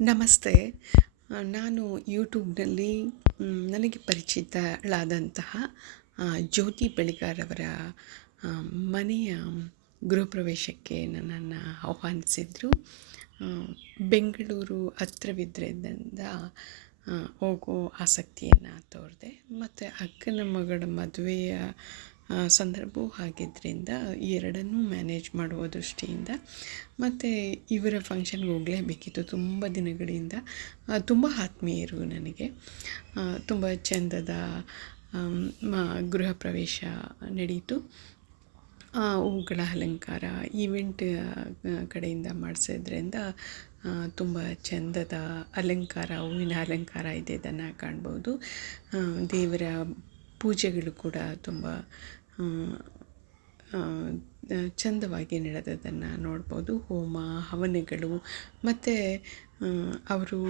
ನಮಸ್ತೆ. ನಾನು ಯೂಟ್ಯೂಬ್‌ನಲ್ಲಿ ನನಗೆ ಪರಿಚಿತಳಾದಂತಹ ಜ್ಯೋತಿ ಬೆಳಿಗಾರ್ ಅವರ ಅ, ಮನೆಯ ಗೃಹಪ್ರವೇಶಕ್ಕೆ ನನ್ನನ್ನು ಆಹ್ವಾನಿಸಿದ್ರು. ಅ, ಬೆಂಗಳೂರು ಹತ್ರವಿದ್ರಿಂದ ಹೋಗೋ ಆಸಕ್ತಿಯನ್ನು ತೋರಿದೆ. ಮತ್ತು ಅಕ್ಕನ ಮಗಳ ಮದುವೆಯ ಸಂದರ್ಭವೂ ಆಗಿದ್ದರಿಂದ ಈ ಎರಡನ್ನೂ ಮ್ಯಾನೇಜ್ ಮಾಡುವ ದೃಷ್ಟಿಯಿಂದ ಮತ್ತು ಇವರ ಫಂಕ್ಷನ್ಗೆ ಹೋಗಲೇಬೇಕಿತ್ತು. ತುಂಬ ದಿನಗಳಿಂದ ತುಂಬ ಆತ್ಮೀಯರು ನನಗೆ. ತುಂಬ ಚೆಂದದ ಗೃಹ ಪ್ರವೇಶ ನಡೀತು. ಹೂಗಳ ಅಲಂಕಾರ ಈವೆಂಟ್ ಕಡೆಯಿಂದ ಮಾಡಿಸಿದ್ರಿಂದ ತುಂಬ ಚೆಂದದ ಅಲಂಕಾರ, ಹೂವಿನ ಅಲಂಕಾರ ಇದ್ದಿದ್ದನ್ನು ಕಾಣ್ಬೋದು. ದೇವರ ಪೂಜೆಗಳು ಕೂಡ ತುಂಬ ಚಂದವಾಗಿ ನಡೆದದ್ದನ್ನು ನೋಡ್ಬೋದು. ಹೋಮ ಹವನಗಳು ಮತ್ತು ಅವರು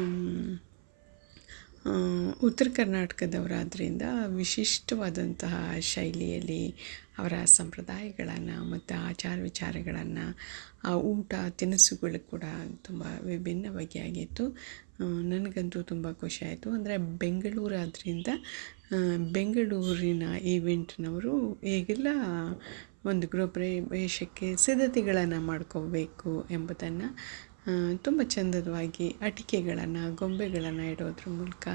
ಉತ್ತರ ಕರ್ನಾಟಕದವರಾದ್ದರಿಂದ ವಿಶಿಷ್ಟವಾದಂತಹ ಶೈಲಿಯಲ್ಲಿ ಅವರ ಸಂಪ್ರದಾಯಗಳನ್ನು ಮತ್ತು ಆಚಾರ ವಿಚಾರಗಳನ್ನು, ಊಟ ತಿನಿಸುಗಳು ಕೂಡ ತುಂಬ ವಿಭಿನ್ನವಾಗಿ ಆಗಿತ್ತು. ನನಗಂತೂ ತುಂಬ ಖುಷಿಯಾಯಿತು. ಅಂದರೆ ಬೆಂಗಳೂರಾದ್ದರಿಂದ ಬೆಂಗಳೂರಿನ ಈವೆಂಟ್ನವರು ಹೇಗೆಲ್ಲ ಒಂದು ಗೃಹಪ್ರವೇಶಕ್ಕೆ ಸಿದ್ಧತೆಗಳನ್ನು ಮಾಡ್ಕೋಬೇಕು ಎಂಬುದನ್ನು ತುಂಬ ಚಂದವಾಗಿ ಆಟಿಕೆಗಳನ್ನು, ಗೊಂಬೆಗಳನ್ನು ಇಡೋದ್ರ ಮೂಲಕ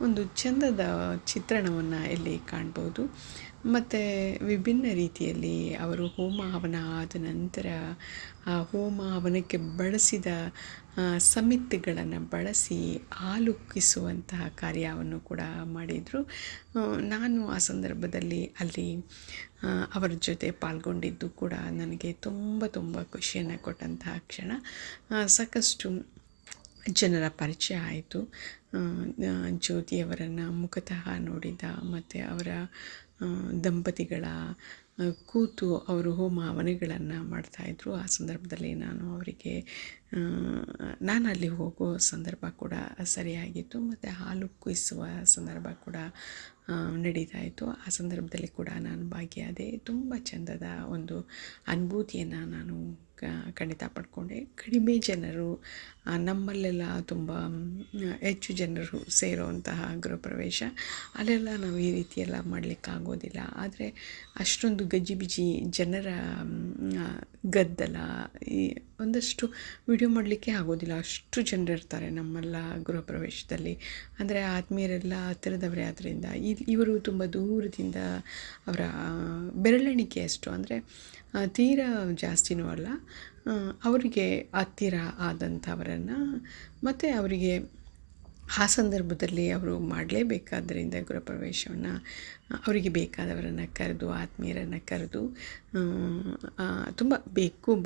ಒಂದು ಚಂದದ ಚಿತ್ರಣವನ್ನು ಇಲ್ಲಿ ಕಾಣ್ಬೋದು. ಮತ್ತು ವಿಭಿನ್ನ ರೀತಿಯಲ್ಲಿ ಅವರು ಹೋಮ ಹವನ ಆದ ನಂತರ ಆ ಹೋಮ ಹವನಕ್ಕೆ ಬಳಸಿದ ಸಮಿತಿಗಳನ್ನು ಬಳಸಿ ಹಾಲುಕ್ಕಿಸುವಂತಹ ಕಾರ್ಯವನ್ನು ಕೂಡ ಮಾಡಿದರು. ನಾನು ಆ ಸಂದರ್ಭದಲ್ಲಿ ಅಲ್ಲಿ ಅವರ ಜೊತೆ ಪಾಲ್ಗೊಂಡಿದ್ದು ಕೂಡ ನನಗೆ ತುಂಬ ತುಂಬ ಖುಷಿಯನ್ನು ಕೊಟ್ಟಂತಹ ಕ್ಷಣ. ಸಾಕಷ್ಟು ಜನರ ಪರಿಚಯ ಆಯಿತು. ಜ್ಯೋತಿಯವರನ್ನು ಮುಖತಃ ನೋಡಿದ ಮತ್ತು ಅವರ ದಂಪತಿಗಳ ಕೂತು ಅವರು ಹೋಮ ಹವನಗಳನ್ನು ಮಾಡ್ತಾಯಿದ್ರು. ಆ ಸಂದರ್ಭದಲ್ಲಿ ನಾನು ಅಲ್ಲಿ ಹೋಗೋ ಸಂದರ್ಭ ಕೂಡ ಸರಿಯಾಗಿತ್ತು. ಮತ್ತು ಹಾಲು ಕುಯ್ಯಿಸುವ ಸಂದರ್ಭ ಕೂಡ ನಡೀತಾ ಇತ್ತು. ಆ ಸಂದರ್ಭದಲ್ಲಿ ಕೂಡ ನಾನು ಭಾಗಿಯಾದೆ. ತುಂಬ ಚೆಂದದ ಒಂದು ಅನುಭೂತಿಯನ್ನು ನಾನು ಖಂಡಿತ ಪಡ್ಕೊಂಡೆ. ಕಡಿಮೆ ಜನರು, ನಮ್ಮಲ್ಲೆಲ್ಲ ತುಂಬ ಹೆಚ್ಚು ಜನರು ಸೇರುವಂತಹ ಗೃಹಪ್ರವೇಶ, ಅಲ್ಲೆಲ್ಲ ನಾವು ಈ ರೀತಿಯೆಲ್ಲ ಮಾಡಲಿಕ್ಕಾಗೋದಿಲ್ಲ. ಆದರೆ ಅಷ್ಟೊಂದು ಗಜಿಬಿಜಿ ಜನರ ಗದ್ದಲ, ಒಂದಷ್ಟು ವಿಡಿಯೋ ಮಾಡಲಿಕ್ಕೆ ಆಗೋದಿಲ್ಲ, ಅಷ್ಟು ಜನರಿರ್ತಾರೆ ನಮ್ಮೆಲ್ಲ ಗೃಹಪ್ರವೇಶದಲ್ಲಿ. ಅಂದರೆ ಆತ್ಮೀಯರೆಲ್ಲ ಹತ್ತಿರದವರೇ ಆದ್ದರಿಂದ ಇವರು ತುಂಬ ದೂರದಿಂದ ಅವರ ಬೆರಳೆಣಿಕೆಯಷ್ಟು, ಅಂದರೆ ತೀರ ಜಾಸ್ತಿನೂ ಅಲ್ಲ, ಅವರಿಗೆ ಹತ್ತಿರ ಆದಂಥವರನ್ನು ಮತ್ತು ಅವರಿಗೆ ಆ ಸಂದರ್ಭದಲ್ಲಿ ಅವರು ಮಾಡಲೇಬೇಕಾದ್ದರಿಂದ ಗೃಹಪ್ರವೇಶವನ್ನು ಅವರಿಗೆ ಬೇಕಾದವರನ್ನು ಕರೆದು, ಆತ್ಮೀಯರನ್ನು ಕರೆದು, ತುಂಬ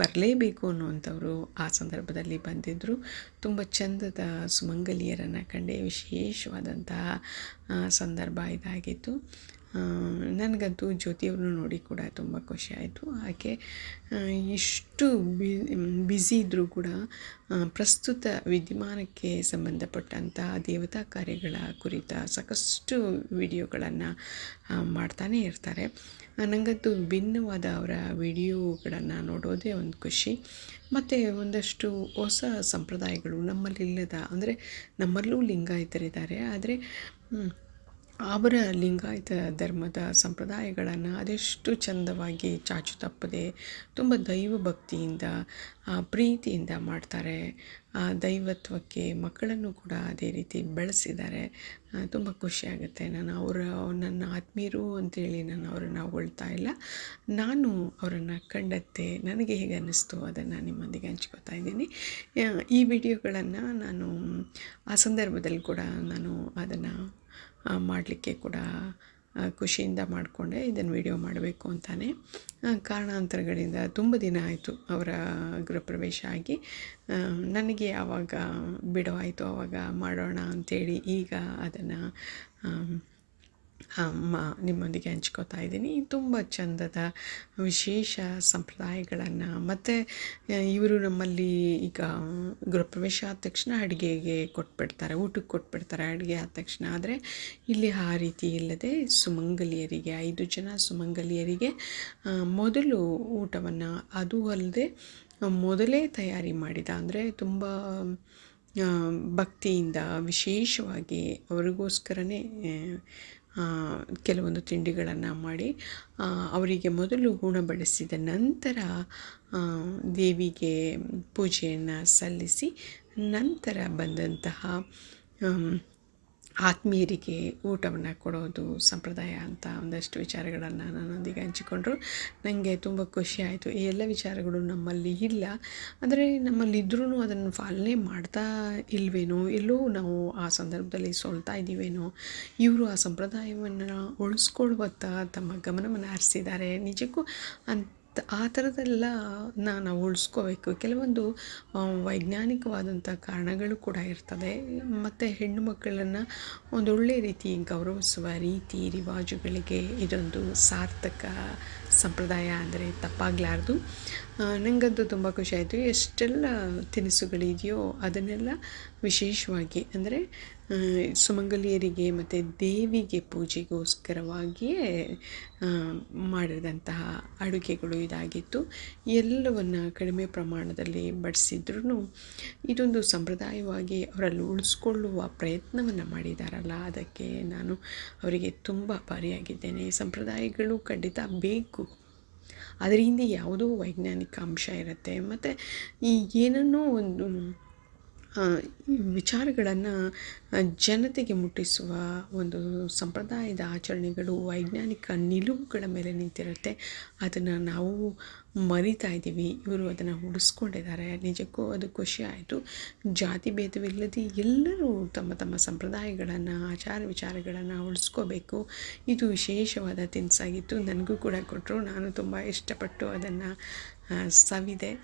ಬರಲೇಬೇಕು ಅನ್ನುವಂಥವರು ಆ ಸಂದರ್ಭದಲ್ಲಿ ಬಂದಿದ್ದರು. ತುಂಬ ಚಂದದ ಸುಮಂಗಲಿಯರನ್ನು ಕಂಡೆ. ವಿಶೇಷವಾದಂತಹ ಸಂದರ್ಭ ಇದಾಗಿತ್ತು. ನನಗಂತೂ ಜ್ಯೋತಿಯವ್ರನ್ನ ನೋಡಿ ಕೂಡ ತುಂಬ ಖುಷಿಯಾಯಿತು. ಆಕೆ ಇಷ್ಟು ಬ್ಯುಸಿ ಇದ್ದರೂ ಕೂಡ ಪ್ರಸ್ತುತ ವಿದ್ಯಮಾನಕ್ಕೆ ಸಂಬಂಧಪಟ್ಟಂಥ ದೇವತಾ ಕಾರ್ಯಗಳ ಕುರಿತ ಸಾಕಷ್ಟು ವಿಡಿಯೋಗಳನ್ನು ಮಾಡ್ತಾನೇ ಇರ್ತಾರೆ. ನನಗಂತೂ ವಿಭಿನ್ನವಾದ ಅವರ ವಿಡಿಯೋಗಳನ್ನು ನೋಡೋದೇ ಒಂದು ಖುಷಿ. ಮತ್ತು ಒಂದಷ್ಟು ಹೊಸ ಸಂಪ್ರದಾಯಗಳು ನಮ್ಮಲ್ಲಿಲ್ಲದ, ಅಂದರೆ ನಮ್ಮಲ್ಲೂ ಲಿಂಗಾಯತರಿದ್ದಾರೆ, ಆದರೆ ಅವರ ಲಿಂಗಾಯತ ಧರ್ಮದ ಸಂಪ್ರದಾಯಗಳನ್ನು ಅದೆಷ್ಟು ಚಂದವಾಗಿ ಚಾಚು ತಪ್ಪದೆ ತುಂಬ ದೈವ ಭಕ್ತಿಯಿಂದ ಪ್ರೀತಿಯಿಂದ ಮಾಡ್ತಾರೆ. ದೈವತ್ವಕ್ಕೆ ಮಕ್ಕಳನ್ನು ಕೂಡ ಅದೇ ರೀತಿ ಬೆಳೆಸಿದ್ದಾರೆ. ತುಂಬ ಖುಷಿಯಾಗುತ್ತೆ. ನನ್ನ ಆತ್ಮೀಯರು ಅಂತೇಳಿ ನಾನು ಅವರನ್ನು ಹೊಗಳ್ತಾ ಇಲ್ಲ. ನಾನು ಅವರನ್ನು ಕಂಡಂತೆ ನನಗೆ ಹೇಗೆ ಅನ್ನಿಸ್ತು ಅದನ್ನು ನಿಮ್ಮೊಂದಿಗೆ ಹಂಚ್ಕೋತಾ ಇದ್ದೀನಿ. ಈ ವಿಡಿಯೋಗಳನ್ನು ನಾನು ಆ ಸಂದರ್ಭದಲ್ಲಿ ಕೂಡ ನಾನು ಅದನ್ನು ಮಾಡಲಿಕ್ಕೆ ಕೂಡ ಖುಷಿಯಿಂದ ಮಾಡಿಕೊಂಡೆ. ಇದನ್ನು ವಿಡಿಯೋ ಮಾಡಬೇಕು ಅಂತಾನೆ. ಕಾರಣಾಂತರಗಳಿಂದ ತುಂಬ ದಿನ ಆಯಿತು ಅವರ ಗೃಹಪ್ರವೇಶ ಆಗಿ. ನನಗೆ ಯಾವಾಗ ಬಿಡುವಾಯಿತು ಆವಾಗ ಮಾಡೋಣ ಅಂಥೇಳಿ ಈಗ ಅದನ್ನು ನಿಮ್ಮೊಂದಿಗೆ ಹಂಚ್ಕೋತಾ ಇದ್ದೀನಿ. ತುಂಬ ಚಂದದ ವಿಶೇಷ ಸಂಪ್ರದಾಯಗಳನ್ನು, ಮತ್ತು ಇವರು ನಮ್ಮಲ್ಲಿ ಈಗ ಗೃಹಪ್ರವೇಶ ಆದ ತಕ್ಷಣ ಅಡುಗೆಗೆ ಕೊಟ್ಬಿಡ್ತಾರೆ, ಊಟಕ್ಕೆ ಕೊಟ್ಬಿಡ್ತಾರೆ ಅಡುಗೆ ಆದ ತಕ್ಷಣ. ಆದರೆ ಇಲ್ಲಿ ಆ ರೀತಿ ಇಲ್ಲದೆ ಸುಮಂಗಲಿಯರಿಗೆ 5 ಜನ ಸುಮಂಗಲಿಯರಿಗೆ ಮೊದಲು ಊಟವನ್ನು, ಅದು ಅಲ್ಲದೆ ಮೊದಲೇ ತಯಾರಿ ಮಾಡಿದ, ಅಂದರೆ ತುಂಬ ಭಕ್ತಿಯಿಂದ ವಿಶೇಷವಾಗಿ ಅವರಿಗೋಸ್ಕರನೇ ಕೆಲವೊಂದು ತಿಂಡಿಗಳನ್ನು ಮಾಡಿ ಅವರಿಗೆ ಮೊದಲು ಉಣಬಡಿಸಿದ ನಂತರ ದೇವಿಗೆ ಪೂಜೆಯನ್ನು ಸಲ್ಲಿಸಿ ನಂತರ ಬಂದಂತಹ ಆತ್ಮೀಯರಿಗೆ ಊಟವನ್ನು ಕೊಡೋದು ಸಂಪ್ರದಾಯ ಅಂತ ಒಂದಷ್ಟು ವಿಚಾರಗಳನ್ನು ನನ್ನೊಂದಿಗೆ ಹಂಚಿಕೊಂಡ್ರು. ನನಗೆ ತುಂಬ ಖುಷಿ ಆಯಿತು. ಈ ಎಲ್ಲ ವಿಚಾರಗಳು ನಮ್ಮಲ್ಲಿ ಇಲ್ಲ, ಅಂದರೆ ನಮ್ಮಲ್ಲಿದ್ರೂ ಅದನ್ನು ಪಾಲನೆ ಮಾಡ್ತಾ ಇಲ್ವೇನೋ, ಎಲ್ಲೋ ನಾವು ಆ ಸಂದರ್ಭದಲ್ಲಿ ಸೋಲ್ತಾ ಇದ್ದೀವೇನೋ. ಇವರು ಆ ಸಂಪ್ರದಾಯವನ್ನು ಉಳಿಸ್ಕೊಳ್ಳುವತ್ತ ತಮ್ಮ ಗಮನವನ್ನು ಹರಿಸಿದ್ದಾರೆ. ನಿಜಕ್ಕೂ ಆ ಥರದ್ದೆಲ್ಲ ನಾವು ಉಳಿಸ್ಕೋಬೇಕು. ಕೆಲವೊಂದು ವೈಜ್ಞಾನಿಕವಾದಂಥ ಕಾರಣಗಳು ಕೂಡ ಇರ್ತದೆ. ಮತ್ತು ಹೆಣ್ಣು ಮಕ್ಕಳನ್ನು ಒಂದೊಳ್ಳೆ ರೀತಿ ಗೌರವಿಸುವ ರೀತಿ ರಿವಾಜುಗಳಿಗೆ ಇದೊಂದು ಸಾರ್ಥಕ ಸಂಪ್ರದಾಯ ಅಂದರೆ ತಪ್ಪಾಗಲಾರ್ದು. ನನಗಂತೂ ತುಂಬ ಖುಷಿಯಾಯಿತು. ಎಷ್ಟೆಲ್ಲ ತಿನಿಸುಗಳಿದೆಯೋ ಅದನ್ನೆಲ್ಲ ವಿಶೇಷವಾಗಿ ಅಂದರೆ ಸುಮಂಗಲಿಯರಿಗೆ ಮತ್ತು ದೇವಿಗೆ ಪೂಜೆಗೋಸ್ಕರವಾಗಿಯೇ ಮಾಡಿದಂತಹ ಅಡುಗೆಗಳು ಇದಾಗಿತ್ತು. ಎಲ್ಲವನ್ನು ಕಡಿಮೆ ಪ್ರಮಾಣದಲ್ಲಿ ಬಡಿಸಿದ್ರೂ ಇದೊಂದು ಸಂಪ್ರದಾಯವಾಗಿ ಅವರಲ್ಲಿ ಉಳಿಸ್ಕೊಳ್ಳುವ ಪ್ರಯತ್ನವನ್ನು ಮಾಡಿದಾರಲ್ಲ, ಅದಕ್ಕೆ ನಾನು ಅವರಿಗೆ ತುಂಬ ಭಾರಿಯಾಗಿದ್ದೇನೆ. ಸಂಪ್ರದಾಯಗಳು ಖಂಡಿತ ಬೇಕು, ಅದರ ಹಿಂದೆ ಯಾವುದೋ ವೈಜ್ಞಾನಿಕ ಅಂಶ ಇರುತ್ತೆ. ಮತ್ತು ಈ ಏನನ್ನೋ ಒಂದು ವಿಚಾರಗಳನ್ನು ಜನತೆಗೆ ಮುಟ್ಟಿಸುವ ಒಂದು ಸಂಪ್ರದಾಯದ ಆಚರಣೆಗಳು ವೈಜ್ಞಾನಿಕ ನಿಲುವುಗಳ ಮೇಲೆ ನಿಂತಿರುತ್ತೆ. ಅದನ್ನು ನಾವು ಮರಿತಾ ಇದ್ದೀವಿ. ಇವರು ಅದನ್ನು ಉಳಿಸ್ಕೊಂಡಿದ್ದಾರೆ. ನಿಜಕ್ಕೂ ಅದು ಖುಷಿ ಆಯಿತು. ಜಾತಿ ಭೇದವಿಲ್ಲದೆ ಎಲ್ಲರೂ ತಮ್ಮ ತಮ್ಮ ಸಂಪ್ರದಾಯಗಳನ್ನು ಆಚಾರ ವಿಚಾರಗಳನ್ನು ಉಳಿಸ್ಕೋಬೇಕು. ಇದು ವಿಶೇಷವಾದ ತಿನಿಸಾಗಿತ್ತು. ನನಗೂ ಕೂಡ ಕೊಟ್ಟರು. ನಾನು ತುಂಬ ಇಷ್ಟಪಟ್ಟು ಅದನ್ನು ಸವಿದೆ.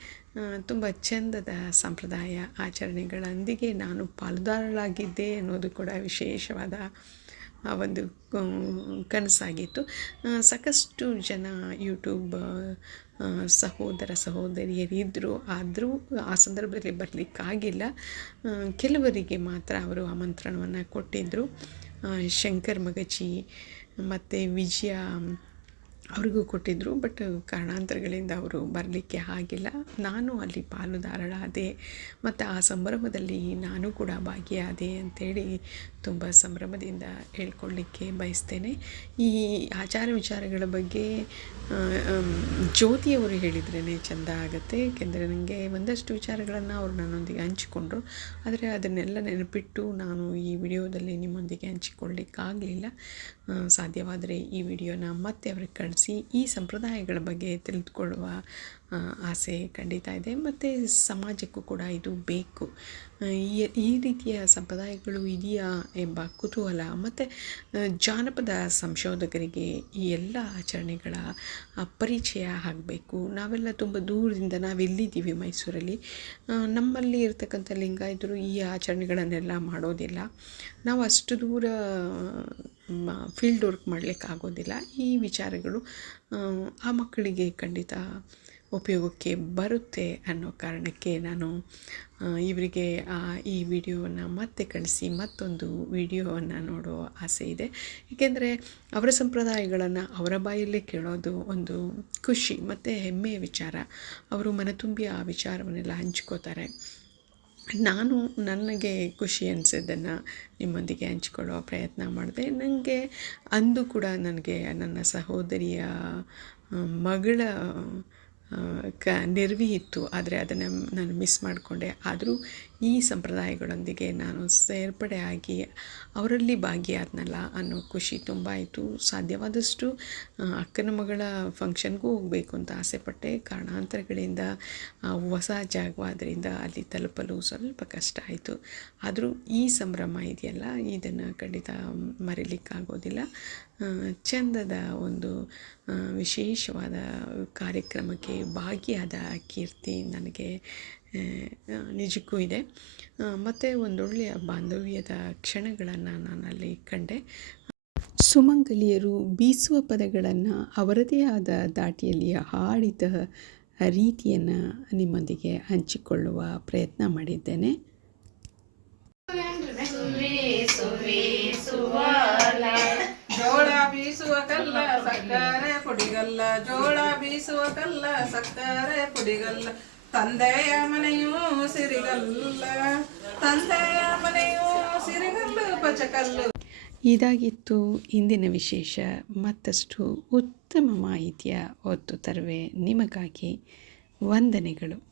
ತುಂಬ ಚೆಂದದ ಸಂಪ್ರದಾಯ ಆಚರಣೆಗಳೊಂದಿಗೆ ನಾನು ಪಾಲುದಾರಳಾಗಿದ್ದೆ ಅನ್ನೋದು ಕೂಡ ವಿಶೇಷವಾದ ಒಂದು ಕನಸಾಗಿತ್ತು. ಸಾಕಷ್ಟು ಜನ ಯೂಟ್ಯೂಬ್ ಸಹೋದರ ಸಹೋದರಿಯರಿದ್ದರು, ಆದರೂ ಆ ಸಂದರ್ಭದಲ್ಲಿ ಬರಲಿಕ್ಕಾಗಿಲ್ಲ. ಕೆಲವರಿಗೆ ಮಾತ್ರ ಅವರು ಆಮಂತ್ರಣವನ್ನು ಕೊಟ್ಟಿದ್ದರು. ಶಂಕರ್ ಮಗಚಿ ಮತ್ತು ವಿಜಯ ಅವ್ರಿಗೂ ಕೊಟ್ಟಿದ್ದರು. ಬಟ್ ಕಾರಣಾಂತರಗಳಿಂದ ಅವರು ಬರಲಿಕ್ಕೆ ಆಗಿಲ್ಲ. ನಾನು ಅಲ್ಲಿ ಪಾಲುದಾರಳಾದೆ ಮತ್ತು ಆ ಸಂಭ್ರಮದಲ್ಲಿ ನಾನು ಕೂಡ ಭಾಗಿಯಾದೆ ಅಂಥೇಳಿ ತುಂಬ ಸಂಭ್ರಮದಿಂದ ಹೇಳ್ಕೊಳ್ಳಿಕ್ಕೆ ಬಯಸ್ತೇನೆ. ಈ ಆಚಾರ ವಿಚಾರಗಳ ಬಗ್ಗೆ ಜ್ಯೋತಿಯವರು ಹೇಳಿದ್ರೇ ಚೆಂದ ಆಗುತ್ತೆ. ಏಕೆಂದರೆ ನನಗೆ ಒಂದಷ್ಟು ವಿಚಾರಗಳನ್ನು ಅವರು ನನ್ನೊಂದಿಗೆ ಹಂಚಿಕೊಂಡ್ರು. ಆದರೆ ಅದನ್ನೆಲ್ಲ ನೆನಪಿಟ್ಟು ನಾನು ಈ ವಿಡಿಯೋದಲ್ಲಿ ನಿಮ್ಮೊಂದಿಗೆ ಹಂಚಿಕೊಳ್ಳಿಕ್ಕಾಗಲಿಲ್ಲ. ಸಾಧ್ಯವಾದರೆ ಈ ವಿಡಿಯೋನ ಮತ್ತೆ ಅವ್ರಿಗೆ ಕಳಿಸಿ ಈ ಸಂಪ್ರದಾಯಗಳ ಬಗ್ಗೆ ತಿಳಿದುಕೊಳ್ಳುವ ಆಸೆ ಖಂಡಿತ ಇದೆ. ಮತ್ತು ಸಮಾಜಕ್ಕೂ ಕೂಡ ಇದು ಬೇಕು. ಈ ರೀತಿಯ ಸಂಪ್ರದಾಯಗಳು ಇದೆಯಾ ಎಂಬ ಕುತೂಹಲ ಮತ್ತು ಜಾನಪದ ಸಂಶೋಧಕರಿಗೆ ಈ ಎಲ್ಲ ಆಚರಣೆಗಳ ಪರಿಚಯ ಆಗಬೇಕು. ನಾವೆಲ್ಲ ತುಂಬ ದೂರದಿಂದ ನಾವೆಲ್ಲಿದ್ದೀವಿ ಮೈಸೂರಲ್ಲಿ, ನಮ್ಮಲ್ಲಿ ಇರ್ತಕ್ಕಂಥ ಲಿಂಗಾಯತರು ಈ ಆಚರಣೆಗಳನ್ನೆಲ್ಲ ಮಾಡೋದಿಲ್ಲ. ನಾವು ಅಷ್ಟು ದೂರ ಫೀಲ್ಡ್ ವರ್ಕ್ ಮಾಡಲಿಕ್ಕಾಗೋದಿಲ್ಲ. ಈ ವಿಚಾರಗಳು ಆ ಮಕ್ಕಳಿಗೆ ಖಂಡಿತ ಉಪಯೋಗಕ್ಕೆ ಬರುತ್ತೆ ಅನ್ನೋ ಕಾರಣಕ್ಕೆ ನಾನು ಇವರಿಗೆ ಈ ವಿಡಿಯೋವನ್ನು ಮತ್ತೆ ಕಳಿಸಿ ಮತ್ತೊಂದು ವಿಡಿಯೋವನ್ನು ನೋಡೋ ಆಸೆ ಇದೆ. ಏಕೆಂದರೆ ಅವರ ಸಂಪ್ರದಾಯಗಳನ್ನು ಅವರ ಬಾಯಲ್ಲೇ ಕೇಳೋದು ಒಂದು ಖುಷಿ ಮತ್ತು ಹೆಮ್ಮೆಯ ವಿಚಾರ. ಅವರು ಮನತುಂಬಿ ಆ ವಿಚಾರವನ್ನೆಲ್ಲ ಹಂಚ್ಕೋತಾರೆ. ನಾನು ನನಗೆ ಖುಷಿ ಅನಿಸಿದ್ದನ್ನು ನಿಮ್ಮೊಂದಿಗೆ ಹಂಚಿಕೊಳ್ಳುವ ಪ್ರಯತ್ನ ಮಾಡಿದೆ. ನನಗೆ ಅಂದು ಕೂಡ ನನಗೆ ನನ್ನ ಸಹೋದರಿಯ ಮಗಳ ನೆರವಿ ಇತ್ತು, ಆದರೆ ಅದನ್ನು ನಾನು ಮಿಸ್ ಮಾಡಿಕೊಂಡೆ. ಆದರೂ ಈ ಸಂಪ್ರದಾಯಗಳೊಂದಿಗೆ ನಾನು ಸೇರ್ಪಡೆ ಆಗಿ ಅವರಲ್ಲಿ ಭಾಗಿಯಾದ್ನಲ್ಲ ಅನ್ನೋ ಖುಷಿ ತುಂಬ ಆಯಿತು. ಸಾಧ್ಯವಾದಷ್ಟು ಅಕ್ಕನ ಮಗಳ ಫಂಕ್ಷನ್ಗೂ ಹೋಗಬೇಕು ಅಂತ ಆಸೆಪಟ್ಟೆ. ಕಾರಣಾಂತರಗಳಿಂದ ಹೊಸ ಜಾಗವಾದ್ದರಿಂದ ಅಲ್ಲಿ ತಲುಪಲು ಸ್ವಲ್ಪ ಕಷ್ಟ ಆಯಿತು. ಆದರೂ ಈ ಸಂಭ್ರಮ ಇದೆಯಲ್ಲ, ಇದನ್ನು ಖಂಡಿತ ಮರೀಲಿಕ್ಕಾಗೋದಿಲ್ಲ. ಚಂದದ ಒಂದು ವಿಶೇಷವಾದ ಕಾರ್ಯಕ್ರಮಕ್ಕೆ ಭಾಗಿಯಾದ ಕೀರ್ತಿ ನನಗೆ ನಿಜಕ್ಕೂ ಇದೆ. ಮತ್ತು ಒಂದೊಳ್ಳೆಯ ಬಾಂಧವ್ಯದ ಕ್ಷಣಗಳನ್ನು ನಾನಲ್ಲಿ ಕಂಡೆ. ಸುಮಂಗಲಿಯರು ಬೀಸುವ ಪದಗಳನ್ನು ಅವರದೇ ಆದ ಧಾಟಿಯಲ್ಲಿ ಹಾಡಿದ ರೀತಿಯನ್ನು ನಿಮ್ಮೊಂದಿಗೆ ಹಂಚಿಕೊಳ್ಳುವ ಪ್ರಯತ್ನ ಮಾಡಿದ್ದೇನೆ. ಜೋಳ ಬೀಸುವ ಕಲ್ಲ ಸಕ್ಕರೆ ಪುಡಿಗಲ್ಲ, ಜೋಳ ಬೀಸುವ ಕಲ್ಲ ಸಕ್ಕರೆ ಪುಡಿಗಲ್ಲ, ತಂದೆಯ ಮನೆಯೂ ಸಿರಿಗಲ್ಲ, ತಂದೆಯ ಮನೆಯು ಸಿರಿಗಲ್ಲು ಪಚಕಲ್ಲು. ಇದಾಗಿತ್ತು ಇಂದಿನ ವಿಶೇಷ. ಮತ್ತಷ್ಟು ಉತ್ತಮ ಮಾಹಿತಿಯ ಹೊತ್ತು ತರುವೆ ನಿಮಗಾಗಿ ವಂದನೆಗಳು.